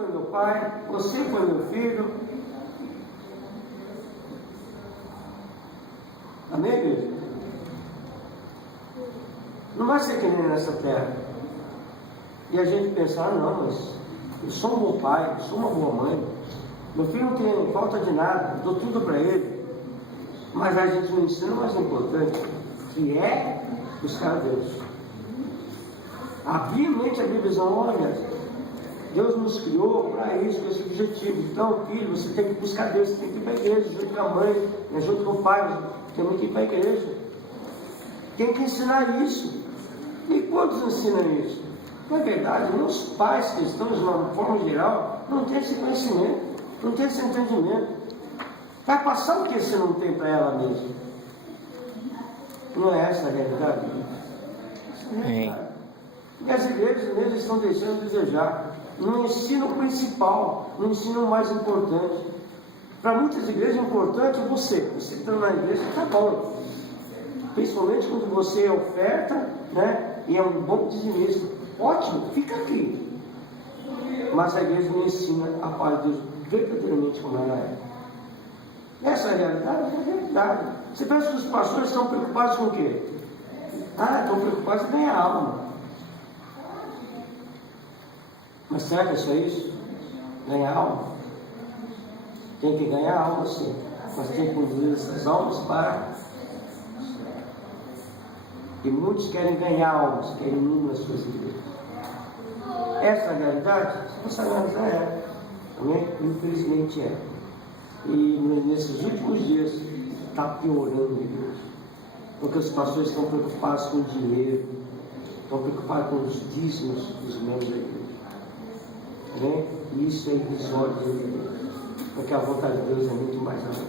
Foi meu pai, você foi meu filho. Amém, igreja? Não vai ser que nem nessa terra. E a gente pensar, não, mas eu sou um bom pai, eu sou uma boa mãe. Meu filho não tem falta de nada, dou tudo para ele. Mas a gente não ensina o mais importante, que é buscar Deus. Abriamente a visão, olha, Deus nos criou para isso, para esse objetivo. Então, filho, você tem que buscar Deus, você tem que ir para a igreja, junto com a mãe, junto com o pai, você tem que ir para a igreja. Tem que ensinar isso. E quantos ensinam isso? Na verdade, os pais cristãos, de uma forma geral, não têm esse conhecimento, não têm esse entendimento. Vai passar o que você não tem para ela mesmo? Não é essa a realidade? Essa é a realidade. E as igrejas mesmo estão deixando de desejar. Não ensina o principal, não ensina o mais importante. Para muitas igrejas, o importante é você. Você que está na igreja, está bom. Principalmente quando você oferta, né? E é um bom dizimista. Ótimo, fica aqui. Mas a igreja não ensina a paz de Deus verdadeiramente como ela é. Essa é a realidade? É a realidade. Você pensa que os pastores estão preocupados com o quê? Estão preocupados em ganhar alma. Mas será que é só isso? Ganhar alma? Tem que ganhar alma, sim. Mas tem que conduzir essas almas para... E muitos querem ganhar almas, querem mundo nas suas vidas. Essa é a realidade? Essa realidade é. Também, infelizmente é. E nesses últimos dias está piorando, Deus. Porque os pastores estão preocupados com o dinheiro, estão preocupados com os dízimos dos membros da igreja. Né? E isso é irrisório de Deus, porque a vontade de Deus é muito mais alta.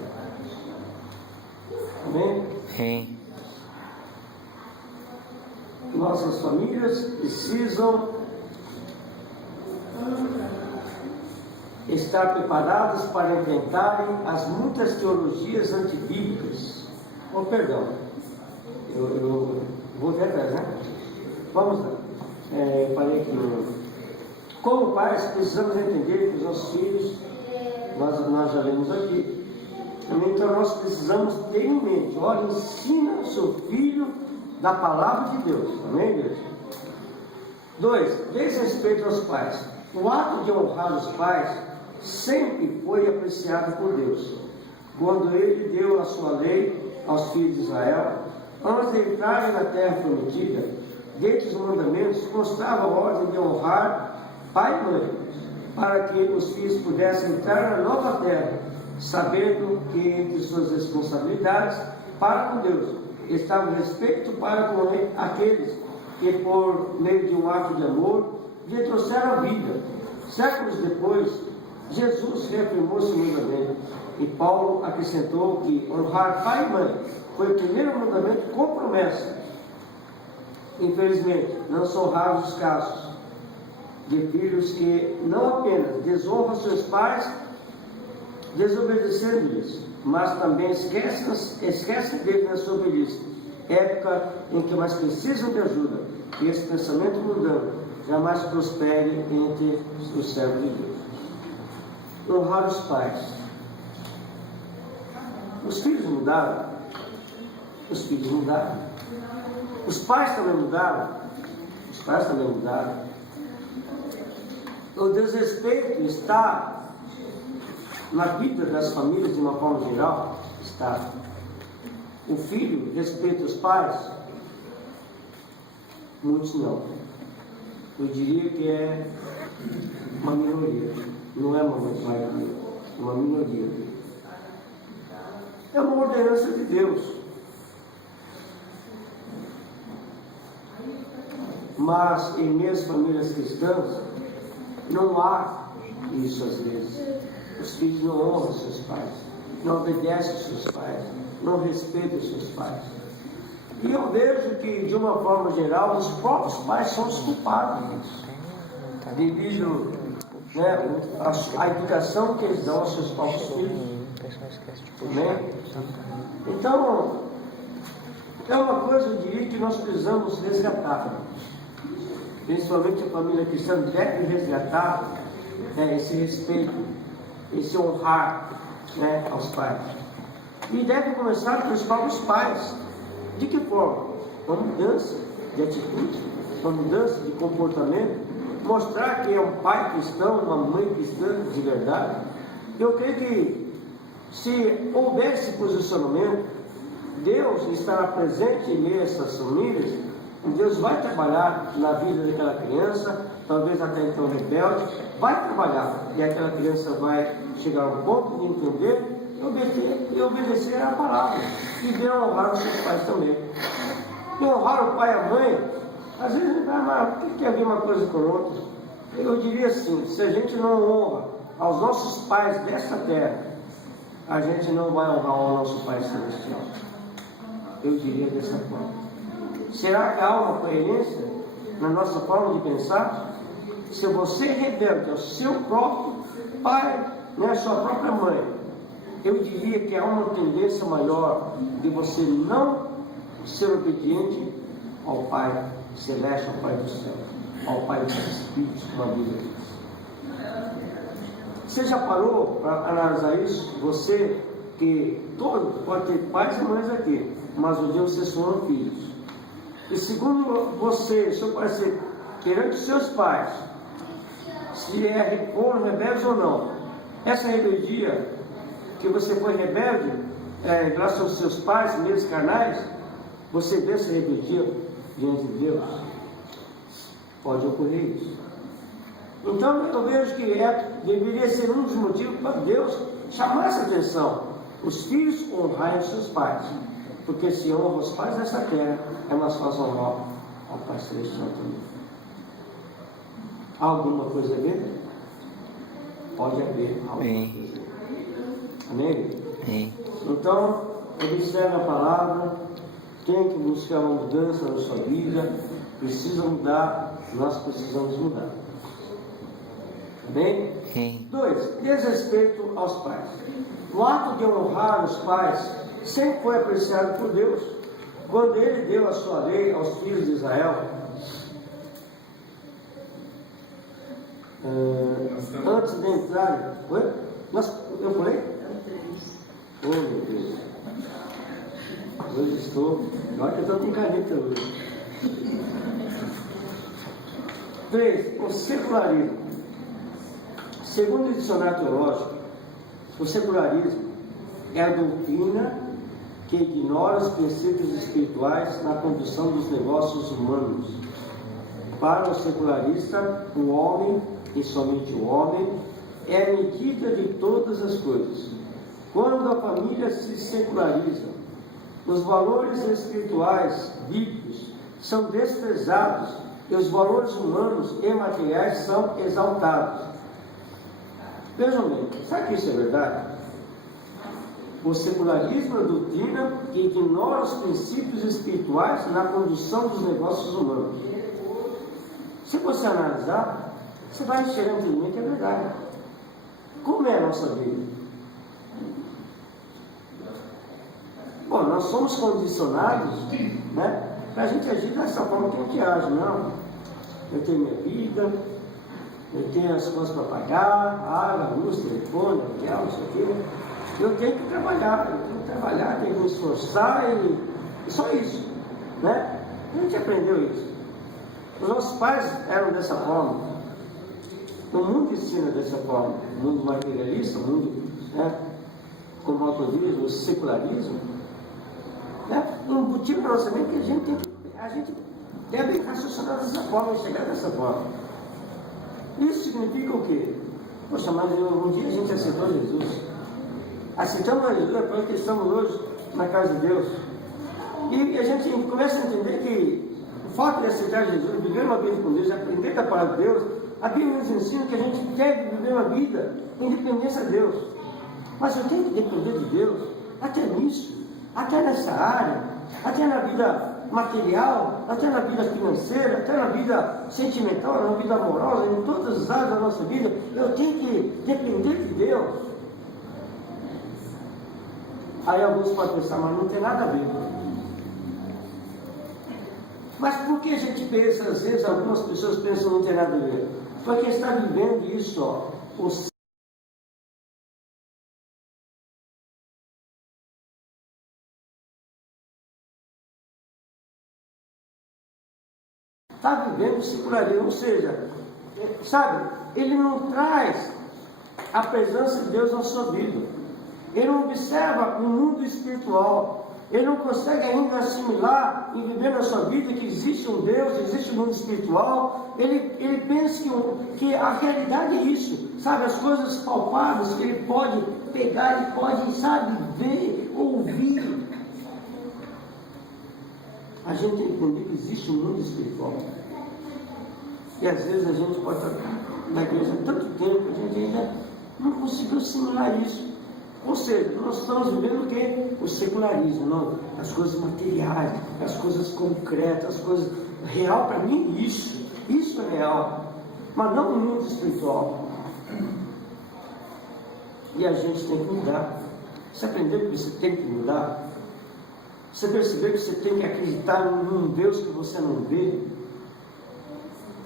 Amém? Sim. Nossas famílias precisam estar preparadas para enfrentarem as muitas teologias antibíblicas. Perdão, eu vou ver atrás, né? Vamos lá. Falei aqui. Como pais, precisamos entender que os nossos filhos, nós já lemos aqui, então nós precisamos ter em mente, olha, ensina o seu filho da palavra de Deus, amém, igreja? 2, desrespeito aos pais. O ato de honrar os pais sempre foi apreciado por Deus. Quando Ele deu a sua lei aos filhos de Israel, antes de entrarem na terra prometida, dentre os mandamentos constava a ordem de honrar pai e mãe, para que os filhos pudessem entrar na nova terra, sabendo que entre suas responsabilidades para com Deus estava o respeito para com aqueles que, por meio de um ato de amor, lhe trouxeram a vida. Séculos depois, Jesus reafirmou esse mandamento, e Paulo acrescentou que honrar pai e mãe foi o primeiro mandamento com promessa. Infelizmente, não são raros os casos de filhos que não apenas desonram seus pais, desobedecendo-lhes, mas também esquecem dele na sua velhice, época em que mais precisam de ajuda, e esse pensamento mundano jamais prospere entre os servos de Deus. Honrar os pais. Os filhos mudaram. Os filhos mudaram. Os pais também mudaram. Os pais também mudaram. O desrespeito está na vida das famílias de uma forma geral. Está. O filho respeita os pais? Muitos não. Eu diria que é uma minoria. Não é uma maioria, é uma minoria. É uma ordenança de Deus. Mas em minhas famílias cristãs, não há isso às vezes. Os filhos não honram seus pais, não obedecem seus pais, não respeitam seus pais. E eu vejo que, de uma forma geral, os próprios pais são os culpados disso, devido, né, à educação que eles dão aos seus próprios filhos. Né? Então, é uma coisa, eu diria, que nós precisamos resgatar. Principalmente a família cristã deve resgatar esse respeito, esse honrar, né, aos pais. E deve começar pelos próprios pais. De que forma? Uma mudança de atitude, uma mudança de comportamento, mostrar que é um pai cristão, uma mãe cristã de verdade. Eu creio que se houver esse posicionamento, Deus estará presente em meio a essas famílias. Deus vai trabalhar na vida daquela criança, talvez até então rebelde, vai trabalhar, e aquela criança vai chegar ao ponto de entender e obedecer à palavra, e ver honrar os seus pais também. E honrar o pai e a mãe, às vezes ele vai, mas o que tem a ver uma coisa com outra? Eu diria assim: se a gente não honra aos nossos pais desta terra, a gente não vai honrar o nosso Pai Celestial. Eu diria dessa forma. Será que há uma coerência na nossa forma de pensar? Se você é rebelde ao seu próprio pai, né, à sua própria mãe, eu diria que há uma tendência maior de você não ser obediente ao Pai Celeste, ao Pai do céu, ao Pai dos Espíritos, como a Bíblia diz. Você já parou para analisar isso? Você, que todos, pode ter pais e mães aqui, mas um dia vocês foram filhos. E segundo você, seu parecer, perante seus pais, se foram rebeldes ou não, essa rebeldia que você foi rebelde, graças aos seus pais, meios carnais, você vê essa rebeldia diante de Deus? Pode ocorrer isso. Então eu vejo que deveria ser um dos motivos para Deus chamar essa atenção. Os filhos honrarem os seus pais, porque se honram os pais dessa terra, é mais fácil honrar ao Pai Celestial também. Há alguma coisa a ver? Pode haver alguma coisa a ver. Amém? Sim. Então, observe a palavra, tem que buscar uma mudança na sua vida, precisa mudar, nós precisamos mudar. Amém? Sim. 2. Desrespeito aos pais. O ato de honrar os pais sempre foi apreciado por Deus. Quando Ele deu a sua lei aos filhos de Israel, antes de entrar, eu falei? Oh, meu Deus. Hoje estou. Olha que eu estou com caneta hoje. 3. O secularismo. Segundo o dicionário teológico, o secularismo é a doutrina que ignora os princípios espirituais na condução dos negócios humanos. Para o secularista, o homem, e somente o homem, é a medida de todas as coisas. Quando a família se seculariza, os valores espirituais bíblicos são desprezados e os valores humanos e materiais são exaltados. Vejam bem, sabe que isso é verdade? O secularismo é a doutrina que ignora os princípios espirituais na condução dos negócios humanos. Se você analisar, você vai chegar a entender que é verdade. Como é a nossa vida? Bom, nós somos condicionados, né, para a gente agir dessa forma que a gente age. Não, eu tenho minha vida, eu tenho as coisas para pagar, água, luz, telefone, aluguel, não sei o quê. Eu tenho que trabalhar, tenho que me esforçar e só isso, né? A gente aprendeu isso. Os nossos pais eram dessa forma. O mundo ensina dessa forma. O mundo materialista, o mundo, né, como o autorismo, o secularismo, né, embutido na nossa mente que a gente deve raciocinar dessa forma, chegar dessa forma. Isso significa o quê? Poxa, mas um dia a gente aceitou Jesus. Aceitamos a Jesus porque estamos hoje na casa de Deus. E a gente começa a entender que o fato de aceitar Jesus, viver uma vida com Deus, aprender da palavra de Deus, a Bíblia nos ensina que a gente deve viver uma vida em dependência de Deus. Mas eu tenho que depender de Deus até nisso, até nessa área, até na vida material, até na vida financeira, até na vida sentimental, na vida amorosa, em todas as áreas da nossa vida. Eu tenho que depender de Deus. Aí alguns podem pensar, mas não tem nada a ver. Mas por que a gente pensa, às vezes algumas pessoas pensam que não tem nada a ver? porque está vivendo isso, ó. Está vivendo o secularismo, ou seja, sabe, ele não traz a presença de Deus na sua vida. Ele não observa o mundo espiritual. Ele não consegue ainda assimilar e viver na sua vida que existe um Deus, existe um mundo espiritual. Ele pensa que a realidade é isso, sabe, as coisas palpáveis que ele pode pegar, ele pode, sabe, ver, ouvir. A gente tem que entender que existe um mundo espiritual. E às vezes a gente pode estar na igreja há tanto tempo, a gente ainda não conseguiu assimilar isso. Ou seja, nós estamos vivendo o quê? O secularismo, não? As coisas materiais, as coisas concretas, as coisas... Real para mim é isso. Isso é real. Mas não o mundo espiritual. E a gente tem que mudar. Você aprendeu que você tem que mudar? Você percebeu que você tem que acreditar num Deus que você não vê?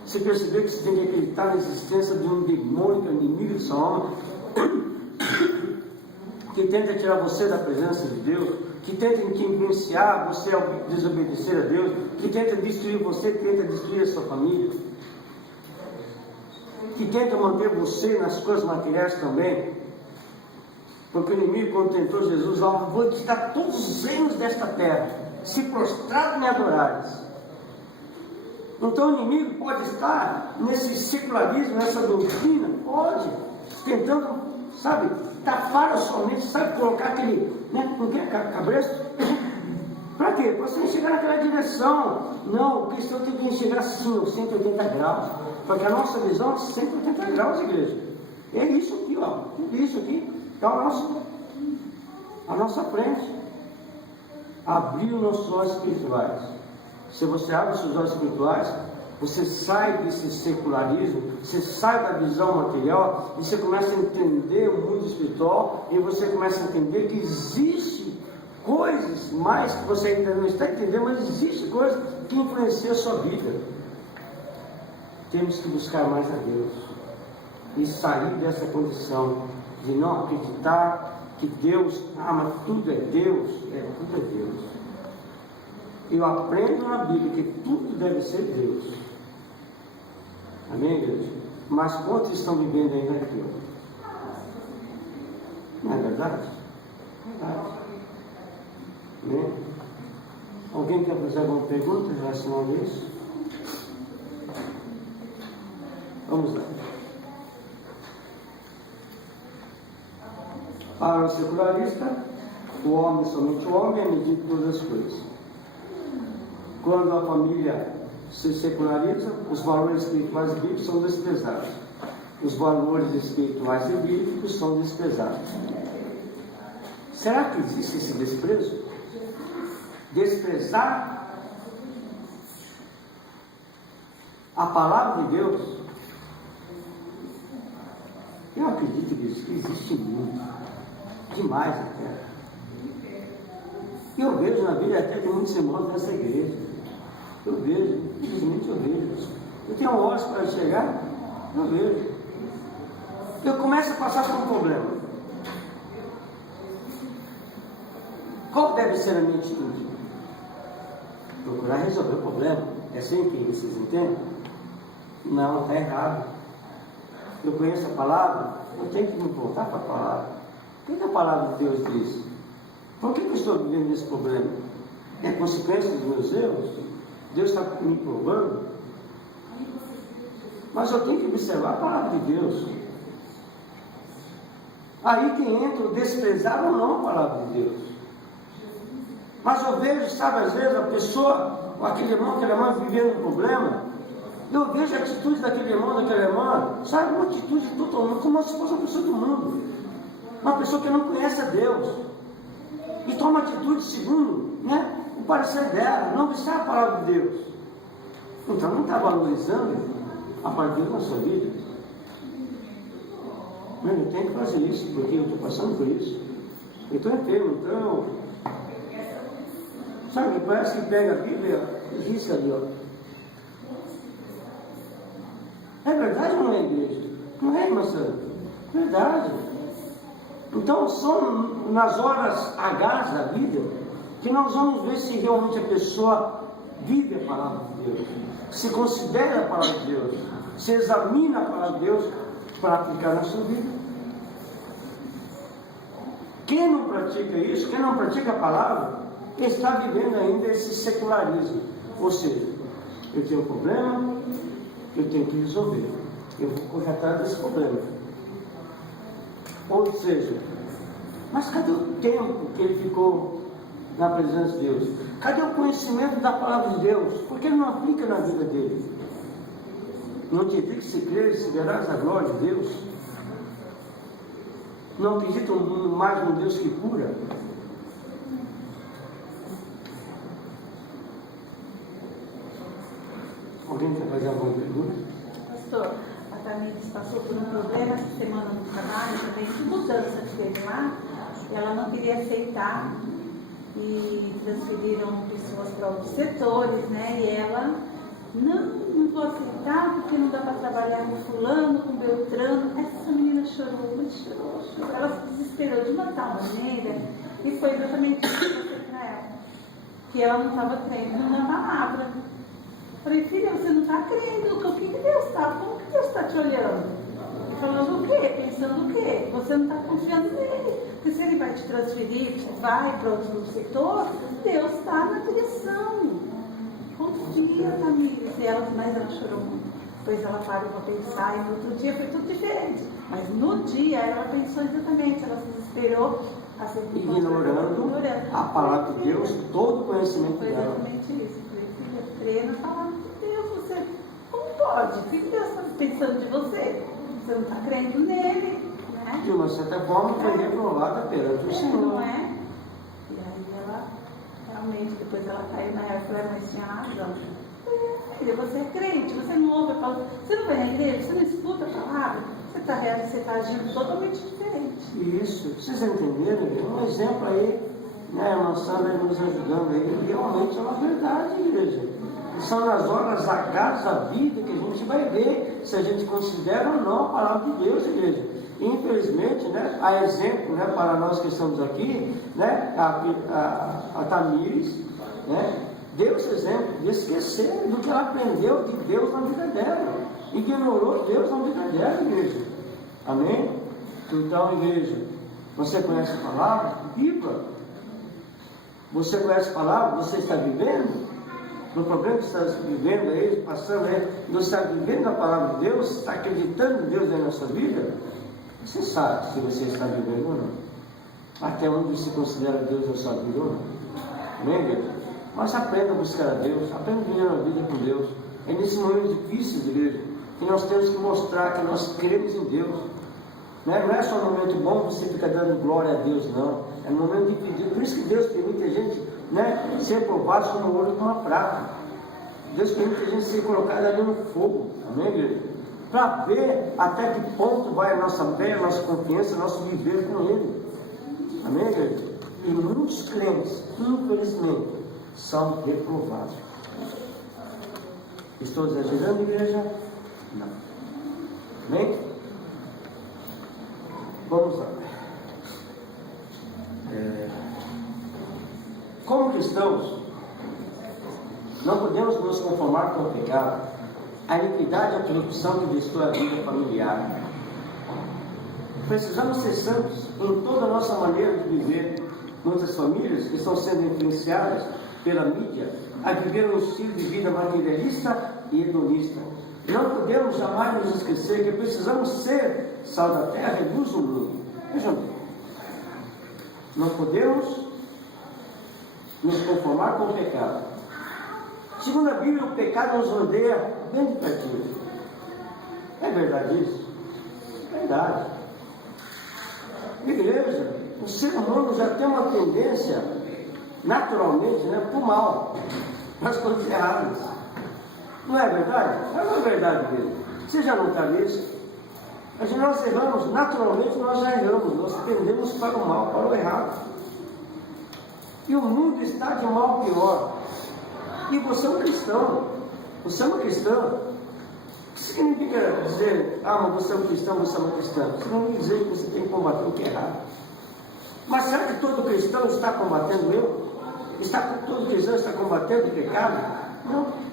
Você percebeu que você tem que acreditar na existência de um demônio que é inimigo da sua alma, que tenta tirar você da presença de Deus, que tenta influenciar você a desobedecer a Deus, que tenta destruir você, que tenta destruir a sua família, que tenta manter você nas coisas materiais também. Porque o inimigo, quando tentou Jesus, vou te dar todos os reinos desta terra, se prostrado me adorares. Então o inimigo pode estar nesse secularismo, nessa doutrina, pode, tentando, sabe, tapar a sua mente, sabe, colocar aquele, né, não quer cabresto? Para quê? Para você chegar naquela direção. Não, o cristão tem que chegar assim, aos 180 graus, porque a nossa visão é 180 graus, igreja. É isso aqui, ó, isso aqui. Então, a nossa frente, abrir os nossos olhos espirituais. Se você abre os seus olhos espirituais, você sai desse secularismo, você sai da visão material, e você começa a entender o mundo espiritual, e você começa a entender que existe coisas mais que você ainda não está entendendo, mas existe coisas que influenciam a sua vida. Temos que buscar mais a Deus, e sair dessa condição de não acreditar que Deus, mas tudo é Deus, tudo é Deus. Eu aprendo na Bíblia que tudo deve ser Deus. Amém, igreja? Mas quantos estão vivendo ainda aquilo? Não é verdade? Verdade. Amém? Alguém quer fazer alguma pergunta em relação a isso? Vamos lá. Para o secularista, o homem, somente o homem, é medido de todas as coisas. Quando a família se seculariza, os valores espirituais e bíblicos são desprezados. Os valores espirituais e bíblicos são desprezados. Será que existe esse desprezo? Desprezar a palavra de Deus? Eu acredito que existe muito. Demais até. Eu vejo na vida até de muitos irmãos dessa igreja. Eu vejo, infelizmente eu vejo. Eu tenho horas para chegar, eu vejo. Eu começo a passar por um problema. Qual deve ser a minha atitude? Procurar resolver o problema. É assim que vocês entendem? Não, está errado. Eu conheço a palavra, eu tenho que me voltar para a palavra. O que a palavra de Deus diz? Por que eu estou vivendo esse problema? É consequência dos meus erros? Deus está me provando? Mas eu tenho que observar a palavra de Deus. Aí que entra o desprezar ou não a palavra de Deus. Mas eu vejo, sabe, às vezes a pessoa, aquele irmão vivendo um problema, eu vejo a atitude daquele irmão, daquela irmã, sabe, uma atitude totalmente como se fosse uma pessoa do mundo. Uma pessoa que não conhece a Deus e toma atitude segundo, né, o parecer dela, não observa a palavra de Deus. Então não está valorizando a palavra de Deus na sua vida. Eu tenho que fazer isso porque eu estou passando por isso. Eu estou enfermo, então, sabe, parece que pega a Bíblia e risca ali, ó. É verdade. verdade ou não é, igreja? Não é, irmã Sandra? Verdade. Então, são nas horas H da vida que nós vamos ver se realmente a pessoa vive a palavra de Deus, se considera a palavra de Deus, se examina a palavra de Deus para aplicar na sua vida. Quem não pratica isso, quem não pratica a palavra, está vivendo ainda esse secularismo. Ou seja, eu tenho um problema, eu tenho que resolver, eu vou correr atrás desse problema. Ou seja, mas cadê o tempo que ele ficou na presença de Deus? Cadê o conhecimento da palavra de Deus? Por que ele não aplica na vida dele? Não te digo que se crer, se verás a glória de Deus. Não acreditam mais no Deus que cura. Alguém quer fazer alguma pergunta? Pastor, a Tamires passou por um problema essa semana no trabalho também, de mudança que teve lá, e ela não queria aceitar, e transferiram pessoas para outros setores, né? E ela, não vou aceitar porque não dá para trabalhar com fulano, com Beltrano. Essa menina chorou, chorou. Ela se desesperou de uma tal maneira, e foi exatamente isso que eu falei para ela, que ela não estava crendo na palavra. Falei, filha, você não está crendo, o que Deus está? Como que Deus está te olhando? Falando o quê? Pensando o quê? Você não está confiando nele. Porque se ele vai te transferir, vai para outro setor, Deus está na direção. Confia, Tamires. Mas ela chorou muito. Depois ela parou para pensar e no outro dia foi tudo diferente. Mas no dia ela pensou exatamente, ela se desesperou, ignorando a palavra de Deus, todo o conhecimento foi dela. exatamente isso. Crê na palavra de Deus, você como pode? O que Deus está pensando de você? Você não está crendo nele, né? De uma certa forma foi reprovada perante o Senhor. Não é? E aí ela, realmente, depois ela caiu na real e falou, mas tinha razão. Filha, você é crente, você não ouve a palavra, você não vai na igreja, você não escuta a palavra, você está agindo totalmente diferente. Isso, vocês entenderam? Um exemplo aí, né, a nossa Sandra nos ajudando aí, realmente é uma verdade, igreja. São nas horas H da vida que a gente vai ver se a gente considera ou não a palavra de Deus, igreja. Infelizmente, né, a exemplo, né, para nós que estamos aqui, né, a Tamires, né, deu esse exemplo de esquecer do que ela aprendeu de Deus na vida dela. Ignorou Deus na vida dela, igreja. Amém? Então, igreja, você conhece a palavra? Viva! Você conhece a palavra? Você está vivendo? No problema que você está vivendo aí, passando aí, você está vivendo a palavra de Deus? Está acreditando em Deus aí na sua vida? Você sabe se você está vivendo ou não. Até onde você considera Deus na sua vida ou não. Amém, igreja? Mas aprenda a buscar a Deus, aprenda a viver uma vida com Deus. É nesses momentos difíceis, igreja, que nós temos que mostrar que nós cremos em Deus. Não é só no momento bom você fica dando glória a Deus, não. É no momento de pedir. Por isso que Deus permite a gente, né, ser provado como ouro com uma prata. Deus permite a gente ser colocado ali no fogo. Amém, igreja? Para ver até que ponto vai a nossa fé, a nossa confiança, o nosso viver com Ele. Amém, igreja? E muitos crentes, infelizmente, são reprovados. Estou exagerando, igreja? Não. Amém? Vamos lá. Como cristãos, não podemos nos conformar com o pecado, a iniquidade e a corrupção que destrói a vida familiar. Precisamos ser santos em toda a nossa maneira de viver. Muitas famílias estão sendo influenciadas pela mídia a viver um estilo de vida materialista e hedonista. Não podemos jamais nos esquecer que precisamos ser sal da terra e luz do mundo. Vejam bem, não podemos nos conformar com o pecado. Segundo a Bíblia, o pecado nos rodeia bem de pertinho. É verdade isso? É verdade. Igreja, o ser humano já tem uma tendência, naturalmente, né, para o mal, para as coisas erradas. Não é verdade? É verdade mesmo. Você já notaram isso? Mas nós erramos, naturalmente nós já erramos, nós tendemos para o mal, para o errado. E o mundo está de mal pior. E você é um cristão, você é uma cristã. que significa dizer, mas você é um cristão, você é uma cristã? Isso não quer dizer que você tem que combater o que é errado. Mas será que todo cristão está combatendo eu? Todo cristão está combatendo o pecado? Não.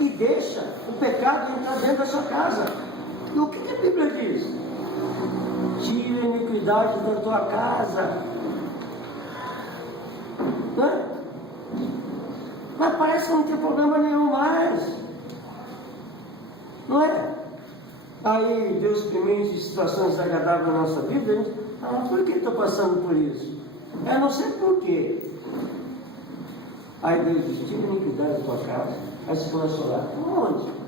E deixa o pecado entrar dentro da sua casa. E o que a Bíblia diz? Tira a iniquidade da tua casa. Não é? Mas parece que não tem problema nenhum mais. Não é? Aí Deus permite situações desagradáveis na nossa vida. A gente, por que estou passando por isso? Eu não sei por quê. Aí Deus diz, tira a iniquidade da tua casa. Aí você começa a orar. Onde?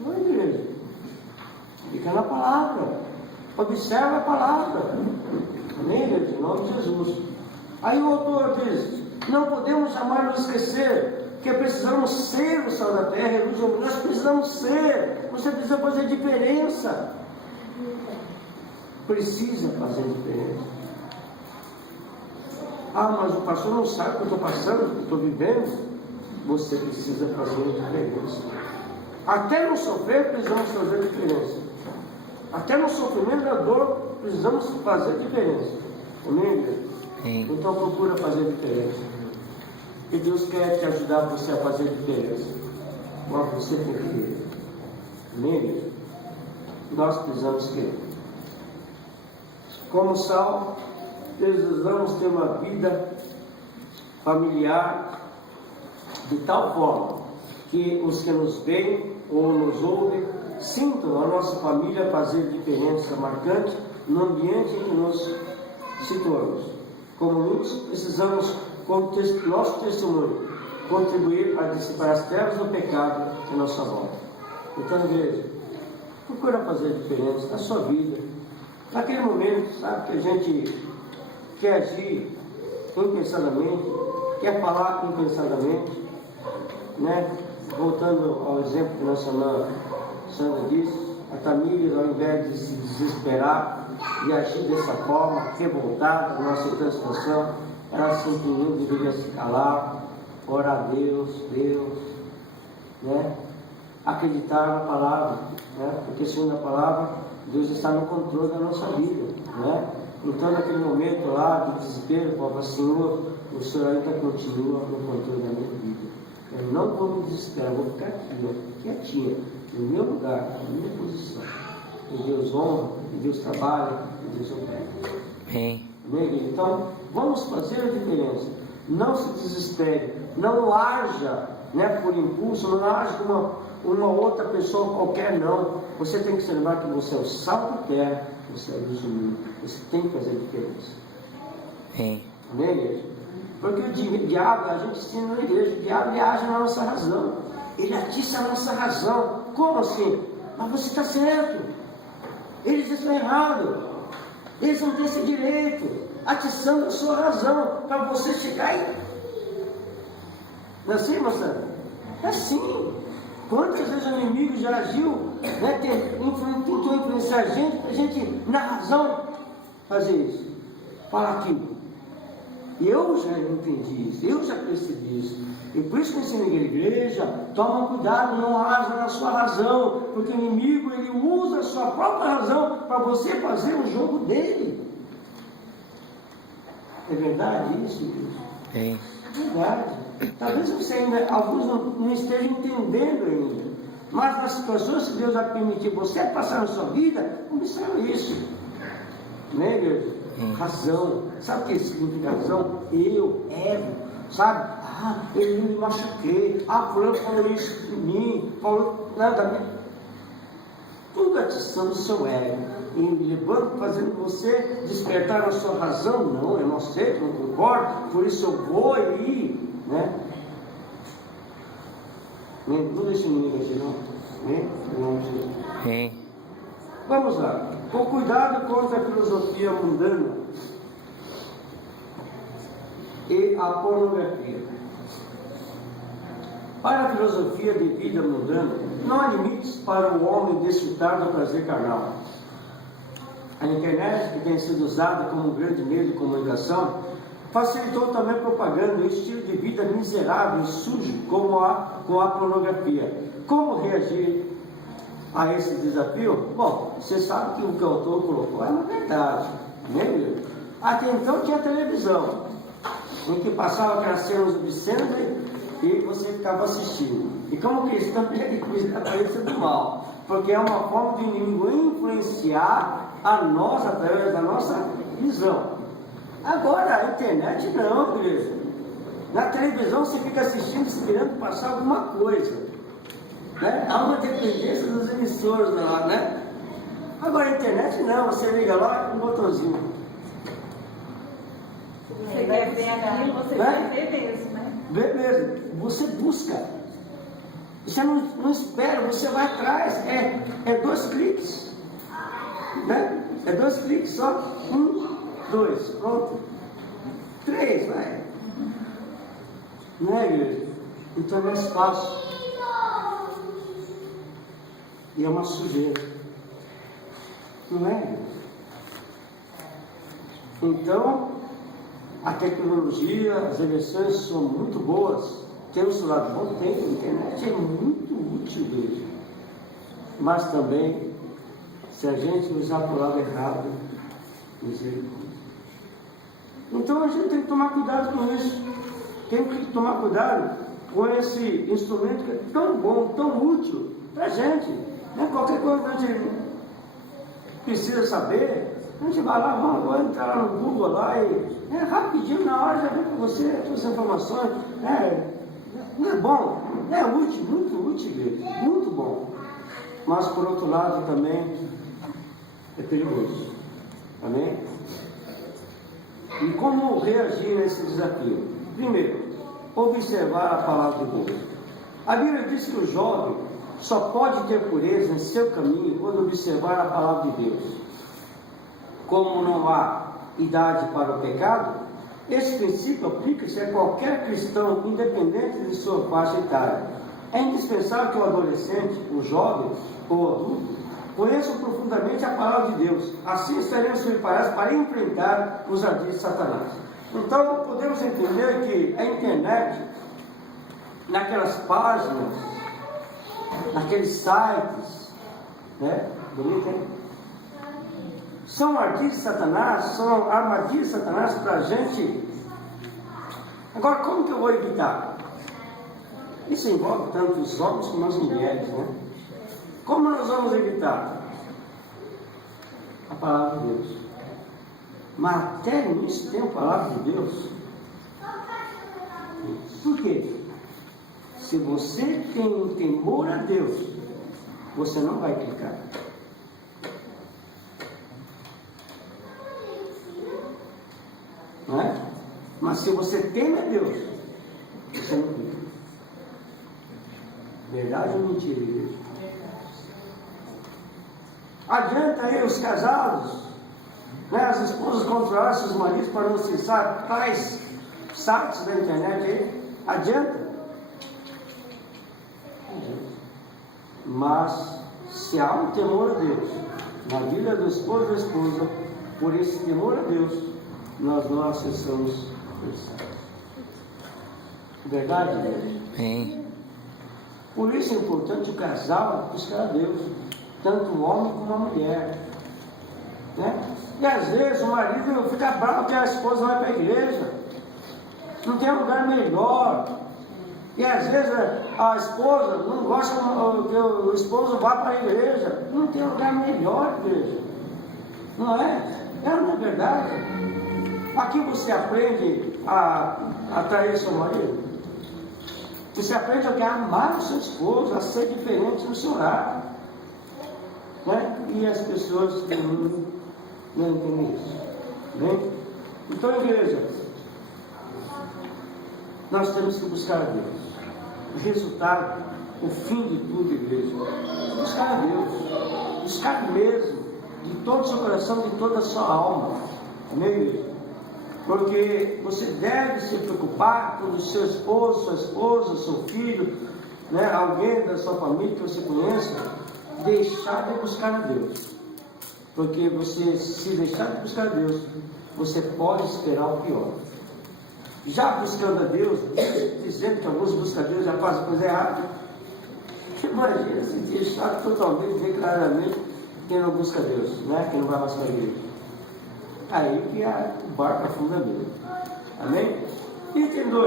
Não é igreja. Fica na palavra. Observa a palavra. Amém, igreja? Em nome de Jesus. Aí o autor diz, não podemos jamais nos esquecer que precisamos ser o sal da terra. Nós precisamos ser. Você precisa fazer diferença. Precisa fazer diferença. Mas o pastor não sabe o que eu estou passando, o que eu estou vivendo. Você precisa fazer diferença. Até no sofrer, precisamos fazer diferença. Até no sofrimento da dor, precisamos fazer diferença. Amém, igreja? Então procura fazer diferença. E Deus quer te ajudar você a fazer diferença. Mas você tem que querer. Amém, igreja? Nós precisamos querer. Como sal, precisamos ter uma vida familiar de tal forma que os que nos veem ou nos ouvem sintam a nossa família fazer diferença marcante no ambiente em que nos situamos. Como luz, precisamos, com nosso testemunho, contribuir a dissipar as trevas do pecado em nossa volta. Então, igreja, procura fazer diferença na sua vida. Naquele momento, sabe, que a gente quer agir impensadamente, quer falar impensadamente, né? Voltando ao exemplo que nossa irmã Sandra disse, a Tamires, ao invés de se desesperar e agir dessa forma, revoltada, não aceitando a situação, ela simplesmente deveria se calar, orar a Deus, né? Acreditar na palavra, né? Porque segundo a palavra, Deus está no controle da nossa vida, né? Então, naquele momento lá de desespero, falava, Senhor, o Senhor ainda continua no controle da minha vida. Eu não vou me desesperar, vou ficar aqui, ó, quietinha, no meu lugar, na minha posição. E Deus honra, e Deus trabalha, e Deus opera. Amém? Então, vamos fazer a diferença. Não se desespere, não haja, né, por impulso, não haja como uma outra pessoa qualquer, não. Você tem que se lembrar que você é o sal da terra, você é luz do mundo. Você tem que fazer a diferença. Amém, igreja? Porque o diabo, a gente ensina na igreja, o diabo ele age na nossa razão. Ele atiça a nossa razão. Como assim? Mas você está certo. Eles estão errados. Eles não têm esse direito. Atiçando a sua razão para você chegar e... Não é assim, moçada? É assim. Quantas vezes o inimigo já agiu, né, tentou influenciar a gente, para a gente, na razão, fazer isso, falar aquilo. Eu já entendi isso, eu já percebi isso. E por isso que eu ensino na igreja, toma cuidado, não haja na sua razão, porque o inimigo ele usa a sua própria razão para você fazer o jogo dele. É verdade isso, Deus? É verdade. Talvez você ainda, alguns não estejam entendendo ainda. Mas nas situações que Deus vai permitir você passar na sua vida, observe isso. Né, igreja? Razão. Sabe o que significa razão? Ego. Sabe? Eu me machuquei. Fulano falou isso de mim. Falou nada a mim. Tudo atiçando o seu ego. E levando, fazendo você despertar a sua razão. Não, eu não sei, não concordo. Por isso eu vou ir. Né? Não deixe ninguém aqui, não. Vamos lá. Com cuidado contra a filosofia mundana e a pornografia. Para a filosofia de vida mundana, não há limites para o homem desfrutar do prazer carnal. A internet, que tem sido usada como um grande meio de comunicação, facilitou também propagando um estilo de vida miserável e sujo com a pornografia. Como reagir a esse desafio? Bom, você sabe que o que o autor colocou é uma verdade, né? Até então tinha televisão, em que passava aquelas cenas obscenas e você ficava assistindo. E como cristão, tinha que cuidar da aparência do mal, porque é uma forma de inimigo influenciar a nós através da nossa visão. Agora, a internet não, igreja. Na televisão você fica assistindo, se querendo passar alguma coisa, né? Há uma dependência dos emissores lá, né? Agora, a internet não, você liga lá com um botãozinho. Você quer ver aquilo, você vai ver mesmo, né? Vê mesmo, você busca. Você não espera, você vai atrás. É 2 cliques. Né? É 2 cliques só. 1, 2, pronto. 3, vai. Não é, igreja? Então é mais fácil. E é uma sujeira. Não é, igreja? Então, a tecnologia, as eleições são muito boas. Tem o seu lado bom, tem. A internet é muito útil, igreja. Mas também, se a gente usar para o lado errado, misericórdia. Então a gente tem que tomar cuidado com isso. Tem que tomar cuidado com esse instrumento que é tão bom, tão útil para a gente. Né? Qualquer coisa que a gente precisa saber, a gente vai lá, vamos entrar lá no Google lá e rapidinho, na hora já vem para você as informações. Não é bom? É útil, muito útil, igreja. Muito bom. Mas por outro lado também é perigoso. Amém? E como reagir a esse desafio? Primeiro, observar a palavra de Deus. A Bíblia diz que o jovem só pode ter pureza em seu caminho quando observar a palavra de Deus. Como não há idade para o pecado, esse princípio aplica-se a qualquer cristão, independente de sua faixa etária. É indispensável que o adolescente, o jovem ou o adulto conheçam profundamente a palavra de Deus. Assim estaremos preparados para enfrentar os ardis de Satanás. Então, podemos entender que a internet, naquelas páginas, naqueles sites, né? Bonito, hein? São ardis de Satanás, são armadilhas de Satanás para a gente. Agora, como que eu vou evitar? Isso envolve tanto os homens como as mulheres, né? Como nós vamos evitar? A palavra de Deus. Mas até nisso tem a palavra de Deus. Por quê? Se você tem um temor a Deus, você não vai clicar. Não é? Mas se você teme a Deus, você não clica. Verdade ou mentira, igreja? Adianta aí os casados, né, as esposas controlar seus maridos para não acessar tais sites da internet aí. Adianta? Mas se há um temor a Deus na vida do esposo e da esposa, por esse temor a Deus, nós não acessamos os sites. Verdade, igreja? Sim. Por isso é importante o casal buscar a Deus, tanto o homem como a mulher, né? E às vezes o marido fica bravo que a esposa vai para a igreja, não tem lugar melhor. E às vezes a esposa não gosta que o esposo vá para a igreja, não tem lugar melhor, igreja. Não é? Não é verdade? Aqui você aprende a trair seu marido. Você aprende a amar o seu esposo, a ser diferente no seu lar. Né? E as pessoas não entendem isso. Bem? Então, igreja, nós temos que buscar a Deus. O resultado, o fim de tudo, igreja, buscar a Deus. Buscar mesmo, de todo o seu coração, de toda a sua alma. Amém, igreja? Porque você deve se preocupar com o seu esposo, sua esposa, seu filho, né, alguém da sua família que você conheça, deixar de buscar a Deus. Porque você, se deixar de buscar a Deus, você pode esperar o pior. Já buscando a Deus, dizendo que alguns buscam a Deus já fazem coisa errada. Imagina se deixar totalmente, bem claramente, quem não busca a Deus, né? Quem não vai mais para a igreja. Aí que o barco afunda mesmo. Amém? Item 2.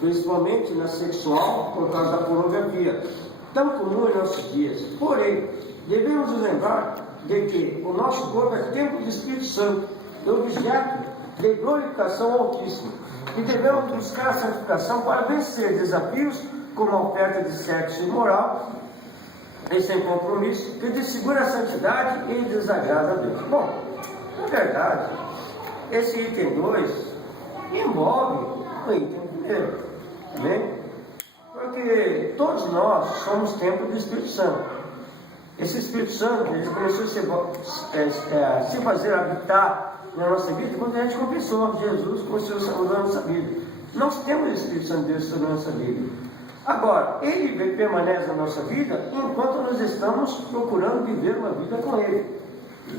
Principalmente na sexual, por causa da pornografia, tão comum em nossos dias. Porém, devemos nos lembrar de que o nosso corpo é templo do Espírito Santo, é objeto de glorificação ao Altíssimo, e devemos buscar a santificação para vencer desafios como a oferta de sexo imoral e sem compromisso, que dessegura a santidade e desagrada a Deus. Bom, na verdade, esse item 2 envolve o item 1. Amém? Porque todos nós somos templo do Espírito Santo. Esse Espírito Santo, ele começou a se fazer habitar na nossa vida quando a gente confessou Jesus como o Senhor Salvador da nossa vida. Nós temos o Espírito Santo de Deus sobre a nossa vida. Agora, ele permanece na nossa vida enquanto nós estamos procurando viver uma vida com ele,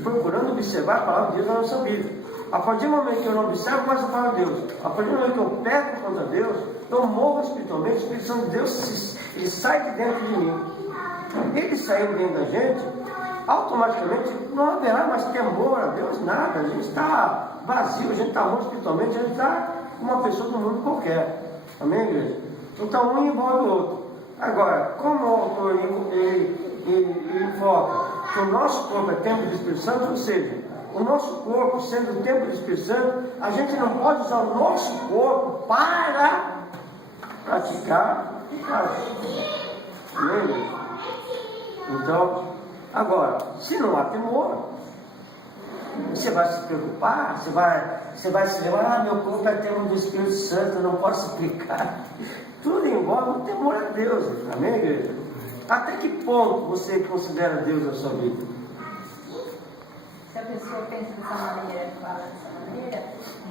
procurando observar a palavra de Deus na nossa vida. A partir do momento que eu não observo mais a palavra de Deus, a partir do momento que eu peco contra Deus, eu morro espiritualmente, o Espírito Santo de Deus ele sai de dentro de mim. Ele saindo dentro da gente, automaticamente não haverá mais temor a Deus, nada. A gente está vazio, a gente está morto espiritualmente, a gente está uma pessoa do mundo qualquer. Amém, igreja? Então um envolve o outro. Agora, como o autor ele foca que o nosso corpo é templo do Espírito Santo, ou seja, o nosso corpo sendo o templo do Espírito Santo, a gente não pode usar o nosso corpo para praticar pecado. Amém? Então, agora, se não há temor, você vai se preocupar, você vai se lembrar, meu corpo é templo do Espírito Santo, eu não posso pecar. Tudo envolve o temor a Deus. Amém, igreja? Até que ponto você considera Deus na sua vida? Se a pessoa pensa dessa maneira, fala dessa maneira,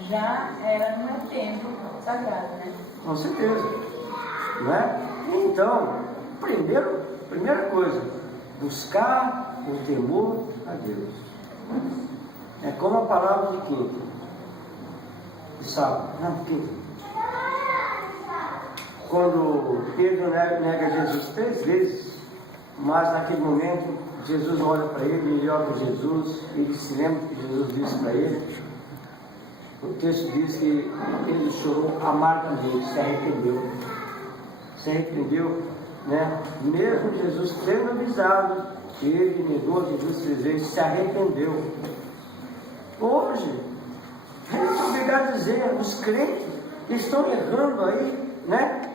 já ela não é templo sagrado, né? Com certeza. Não é? Então, primeira coisa, buscar o temor a Deus. É como a palavra de quinta. De sábado. Não, quinta. Quando Pedro nega Jesus 3 vezes, mas naquele momento Jesus olha para ele olha para Jesus, ele se lembra que Jesus disse para ele. O texto diz que ele chorou amargamente, se arrependeu, né? Mesmo Jesus tendo avisado que ele negou Jesus 3 vezes, se arrependeu. Hoje, a gente é obrigado a dizer, os crentes estão errando aí, né?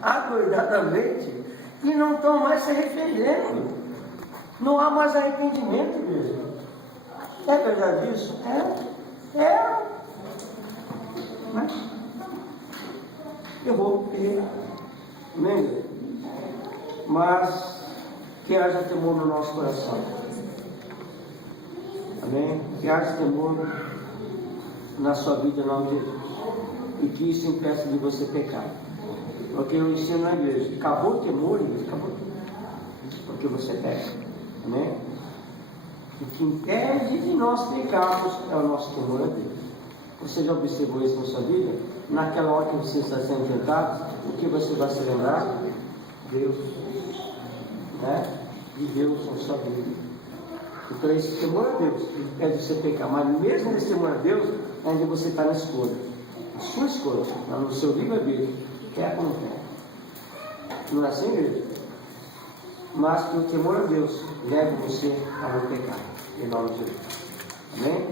Adoidadamente, e não estão mais se arrependendo. Não há mais arrependimento mesmo. É verdade isso? É. Mas eu vou pedir, amém? Mas que haja temor no nosso coração. Amém? Que haja temor na sua vida, em nome de Jesus. E que isso impeça de você pecar. Porque eu ensino na igreja, acabou o temor, igreja, acabou o temor. Porque você peca. Amém? O que impede de nós pecarmos é o nosso temor a Deus. Você já observou isso na sua vida? Naquela hora que você está sendo tentado, o que você vai se lembrar? Deus. Né? De Deus na sua vida. Então esse temor a Deus impede de você pecar. Mas mesmo nesse temor a Deus, ainda você está na escolha. A sua escolha, no seu livre-arbítrio, quer ou não quer. Não é assim, igreja? Mas que o temor a Deus leve você a não pecar. Em nome de Jesus. Amém?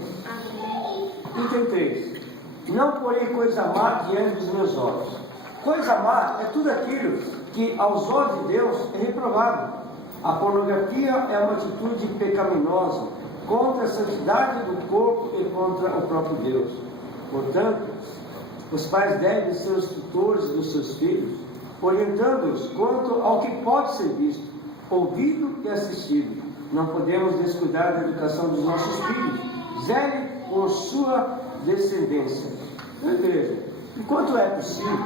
Item 3. Não porei coisa má diante dos meus olhos. Coisa má é tudo aquilo que aos olhos de Deus é reprovado. A pornografia é uma atitude pecaminosa contra a santidade do corpo e contra o próprio Deus. Portanto, os pais devem ser os tutores dos seus filhos, orientando-os quanto ao que pode ser visto, ouvido e assistido, Não podemos descuidar da educação dos nossos filhos. Zele por sua descendência. Então, igreja, enquanto é possível,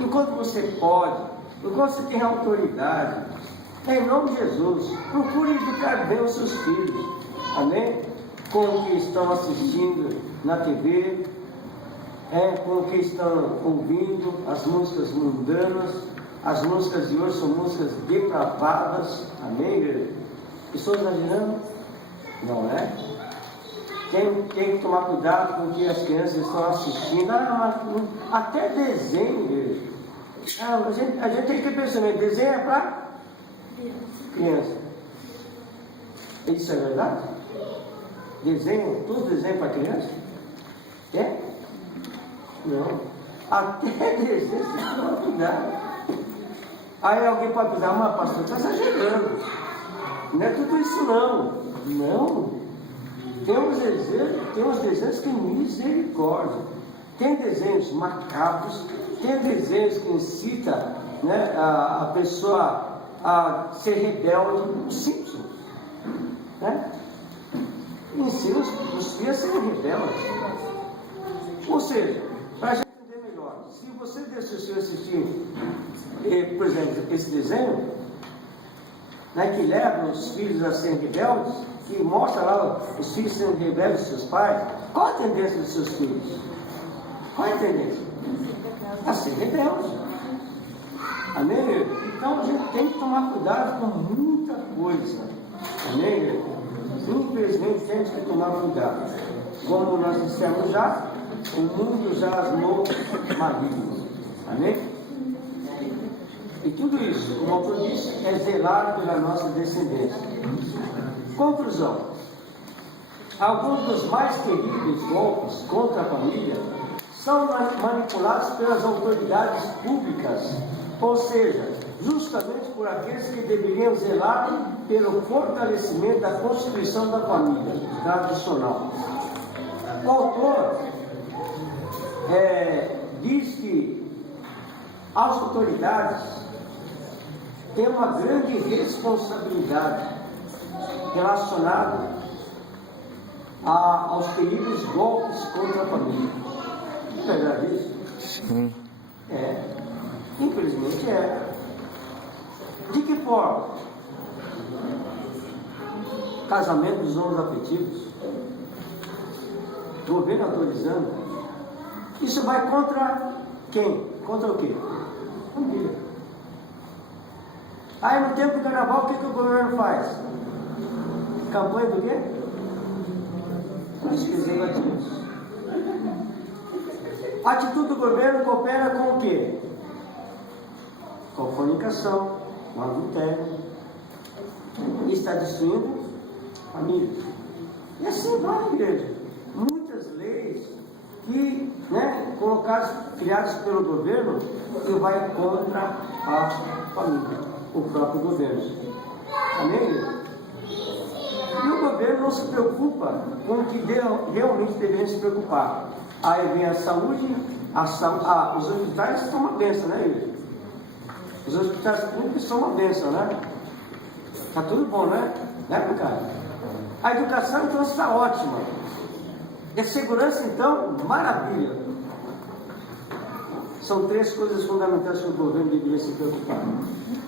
enquanto você pode, enquanto você tem autoridade, em nome de Jesus, procure educar bem os seus filhos. Amém? Com o que estão assistindo na TV, com o que estão ouvindo, as músicas mundanas, as músicas de hoje são músicas depravadas. Amém, igreja? Estou exagerando? Não é? Tem que tomar cuidado com o que as crianças estão assistindo. Até desenho, igreja. A gente tem que pensar, desenho é para criança. Isso é verdade? Desenho, tudo desenho para criança? É? Não. Até desenho você tem que tomar cuidado. Aí alguém pode pensar, mas pastor, está exagerando. Não é tudo isso não. Não. Tem uns desenhos que misericórdia. Tem desenhos macabros, tem desenhos que incitam, né, a pessoa a ser rebelde, simples, né? Ensina os filhos a serem rebeldes. Ou seja, para a gente entender melhor, se você deixa os filhos assistir, por exemplo, esse desenho, né, que leva os filhos a serem rebeldes, que mostra lá os filhos sendo rebeldes dos seus pais, qual a tendência dos seus filhos? Qual é a tendência? A ser rebelde. Amém? Então a gente tem que tomar cuidado com muita coisa. Amém? Infelizmente temos que tomar cuidado. Como nós dissemos já, o mundo jaz no maligno. Amém? E tudo isso, como o autor disse, é zelar pela nossa descendência. Conclusão. Alguns dos mais terríveis golpes contra a família são manipulados pelas autoridades públicas, ou seja, justamente por aqueles que deveriam zelar pelo fortalecimento da constituição da família tradicional. O autor diz que as autoridades têm uma grande responsabilidade relacionada aos terríveis golpes contra a família. Não é verdade isso? Sim. Infelizmente é. De que forma? Casamento dos homens afetivos, governo autorizando. Isso vai contra quem? Contra o quê? Família. Aí no tempo do carnaval, o que o governo faz? Campanha do quê? Os preservativos. A atitude do governo coopera com o quê? Com a fornicação, com adultério. Está destruindo a família. E assim vai, igreja. Muitas leis que, criadas pelo governo, que vai contra a família, o próprio governo. Amém? E o governo não se preocupa com o que realmente deveria se preocupar. Aí vem a saúde, os hospitais são uma bênção, né, igreja? Os hospitais públicos são uma bênção, né? Está tudo bom, né? Né, meu cara? A educação, então, está ótima. E a segurança, então, maravilha. São três coisas fundamentais que o governo deveria se preocupar.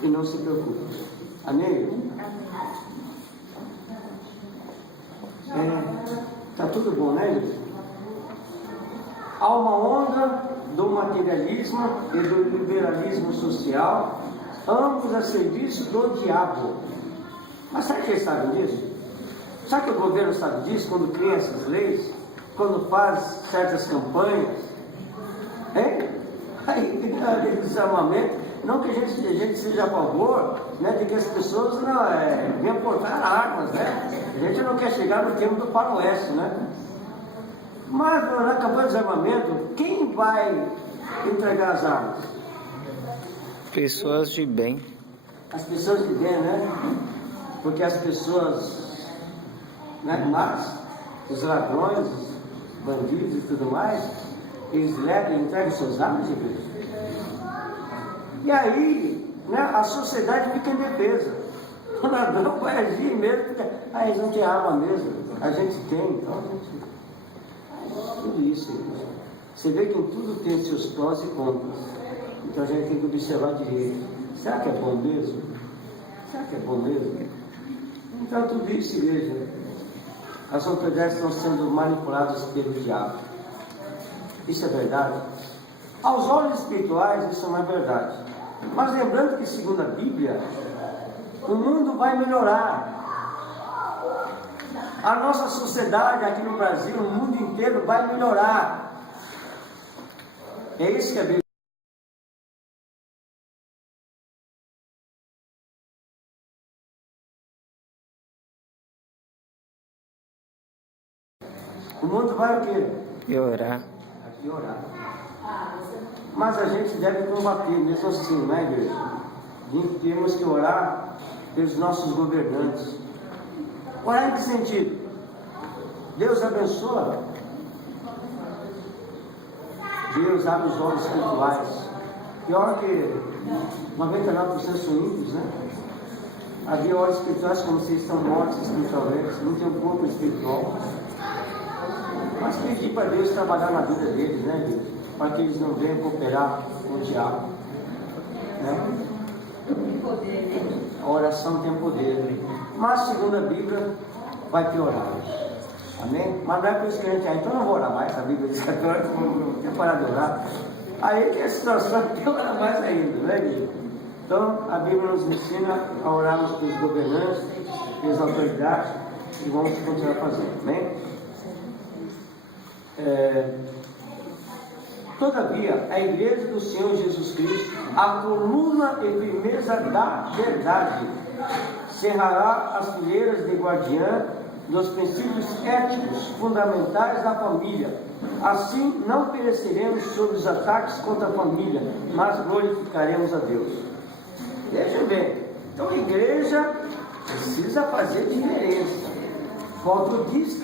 E não se preocupa. Amém? Está tudo bom, né, igreja? Há uma onda do materialismo e do liberalismo social, ambos a serviço do diabo. Mas será que eles sabem disso? Será que o governo sabe disso quando cria essas leis? Quando faz certas campanhas? Aí, desarmamento, não que a gente seja a favor, né, de que as pessoas venham portar armas, né? A gente não quer chegar no tempo do faroeste, né? Mas na campanha de desarmamento, quem vai entregar as armas? Pessoas de bem. As pessoas de bem, né? Porque as pessoas, né, más, os ladrões, os bandidos e tudo mais, eles entregam suas armas, igreja. E aí, né, a sociedade fica indefesa. o ladrão vai agir mesmo, porque eles não têm arma mesmo, a gente tem, então a gente... Tudo isso, irmão. Você vê que em tudo tem seus prós e contras. Então a gente tem que observar direito. Será que é bom mesmo? Será que é bom mesmo? Então tudo isso, igreja, as autoridades estão sendo manipuladas pelo diabo. Isso é verdade? Aos olhos espirituais, isso não é verdade. Mas lembrando que, segundo a Bíblia, o mundo vai melhorar. A nossa sociedade aqui no Brasil, o mundo inteiro vai melhorar. É isso que a Bíblia. O mundo vai o quê? Piorar. Vai piorar. Mas a gente deve combater, mesmo assim, não é, igreja? Temos que orar pelos nossos governantes. Orar em que sentido? Deus abençoa. Deus abre os olhos espirituais. Pior que 99% são ímpios, né? Havia olhos espirituais como vocês estão mortos espiritualmente, não tem um corpo espiritual. Mas pedir para Deus trabalhar na vida deles, né, Deus? Para que eles não venham cooperar com o diabo. Né? A oração tem poder. Mas, segundo a Bíblia, vai piorar. Amém? Mas não é por isso que a gente... então não vou orar mais. A Bíblia diz agora que eu vou parar de orar. Aí a situação piora mais ainda, né, Deus? Então, a Bíblia nos ensina a orarmos pelos governantes, pelas autoridades, e vamos continuar fazendo. Amém? Todavia, a igreja do Senhor Jesus Cristo, a coluna e firmeza da verdade, cerrará as fileiras de guardiã dos princípios éticos fundamentais da família. Assim, não pereceremos sob os ataques contra a família, mas glorificaremos a Deus. Veja bem, então a igreja precisa fazer diferença. Volto disso.